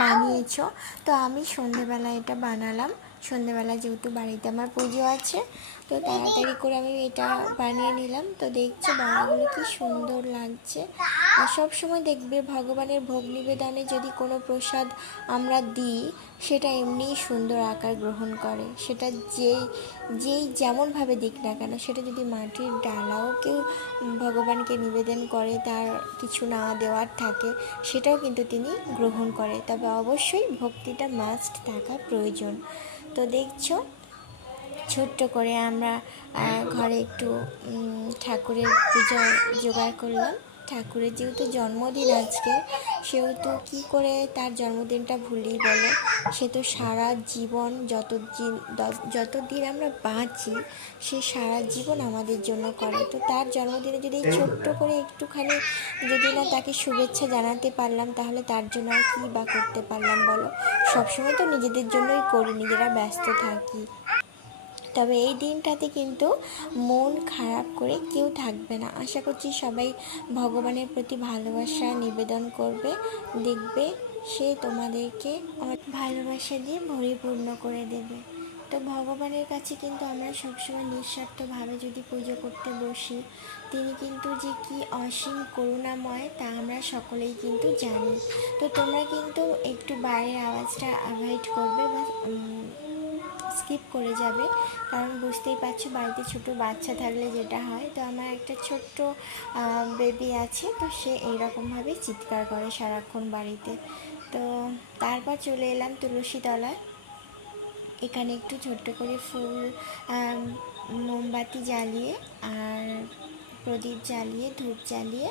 বানিয়েছো। তো আমি সন্ধেবেলা এটা বানালাম। সন্ধেবেলা যেহেতু বাড়িতে আমার পুজো আছে, তো তাড়াতাড়ি করে আমি এটা বানিয়ে নিলাম। তো দেখছো বড়াগুলো কি সুন্দর লাগছে। আর সব সময় দেখবে ভগবানের ভোগ নিবেদনে যদি কোনো প্রসাদ আমরা দিই, সেটা এমনিই সুন্দর আকার গ্রহণ করে। সেটা যেই যেই যেমনভাবে দিক না কেন, সেটা যদি মাটির ডালাও কেউ ভগবানকে নিবেদন করে, তার কিছু না দেওয়ার থাকে, সেটাও কিন্তু তিনি গ্রহণ করে। তবে অবশ্যই ভক্তিটা মাস্ট থাকা প্রয়োজন। তো দেখছো ছোট্ট করে আমরা ঘরে একটু ঠাকুরের পূজার জোগাড় করলাম। ঠাকুরের যেহেতু জন্মদিন আজকে, সেহেতু কী করে তার জন্মদিনটা ভুলি বলো। সে তো সারা জীবন যতদিন আমরা বাঁচি, সে সারা জীবন আমাদের জন্য করে। তো তার জন্মদিনে যদি ছোট্ট করে একটুখানি যদি না তাকে শুভেচ্ছা জানাতে পারলাম, তাহলে তার জন্য আর কী বা করতে পারলাম বলো। সবসময় তো নিজেদের জন্যই করি, নিজেরা ব্যস্ত থাকি। তবে এই দিনটাতে কিন্তু মন খারাপ করে কেউ থাকবে না। আশা করছি সবাই ভগবানের প্রতি ভালোবাসা নিবেদন করবে, দেখবে সে তোমাদেরকে ভালোবাসা দিয়ে পরিপূর্ণ করে দেবে। তো ভগবানের কাছে কিন্তু আমরা সবসময় নিঃস্বার্থভাবে যদি পুজো করতে বসি, তিনি কিন্তু যে কি অসীম করুণাময় তা আমরা সকলেই কিন্তু জানি। তো তোমরা কিন্তু একটু বাইরের আওয়াজটা অ্যাভয়েড করবে বা স্কিপ করে যাবে, কারণ বুঝতেই পারছো বাড়িতে ছোটো বাচ্চা থাকলে যেটা হয়। তো আমার একটা ছোট্ট বেবি আছে, তো সে এইরকমভাবে চিৎকার করে সারাক্ষণ বাড়িতে। তো তারপর চলে এলাম তুলসী তলায়। এখানে একটু ছোট্ট করে ফুল, মোমবাতি জ্বালিয়ে আর প্রদীপ জ্বালিয়ে ধূপ জ্বালিয়ে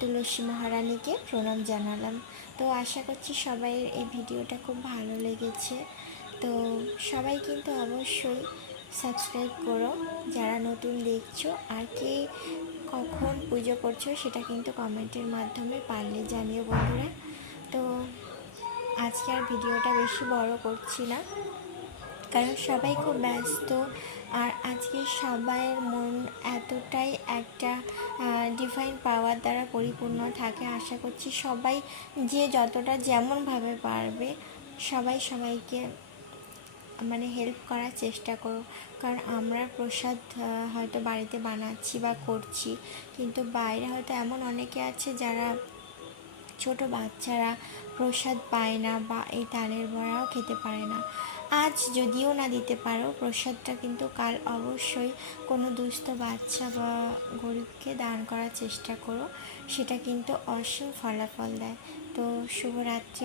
তুলসী মহারানীকে প্রণাম জানালাম। তো আশা করছি সবাই এই ভিডিওটা খুব ভালো লেগেছে। তো সবাই কিন্তু অবশ্যই সাবস্ক্রাইব করো যারা নতুন দেখছো, আর কে কখন পুজো করছো সেটা কিন্তু কমেন্টের মাধ্যমে পারলে জানিও বন্ধুরা। তো আজকে আর ভিডিওটা বেশি বড় করছি না, কারণ সবাই খুব ব্যস্ত। আর আজকে সবাইয়ের মন এতটাই একটা ডিভাইন পাওয়ার দ্বারা পরিপূর্ণ থাকে। আশা করছি সবাই যে যতটা যেমনভাবে পারবে সবাই সবাইকে হেল্প করার চেষ্টা করো। কারণ আমরা প্রসাদ হয়তো বাড়িতে বানাচ্ছি বা করছি, কিন্তু বাইরে হয়তো এমন অনেকে আছে যারা ছোট বাচ্চারা প্রসাদ পায় না বা এই তালের বড়াও খেতে পারে না। আজ যদিও না দিতে পারো প্রসাদটা, কিন্তু কাল অবশ্যই কোনো দুস্থ বাচ্চা বা গরিবকে দান করার চেষ্টা করো, সেটা কিন্তু অসীম ফলাফল দেয়। তো শুভরাত্রি।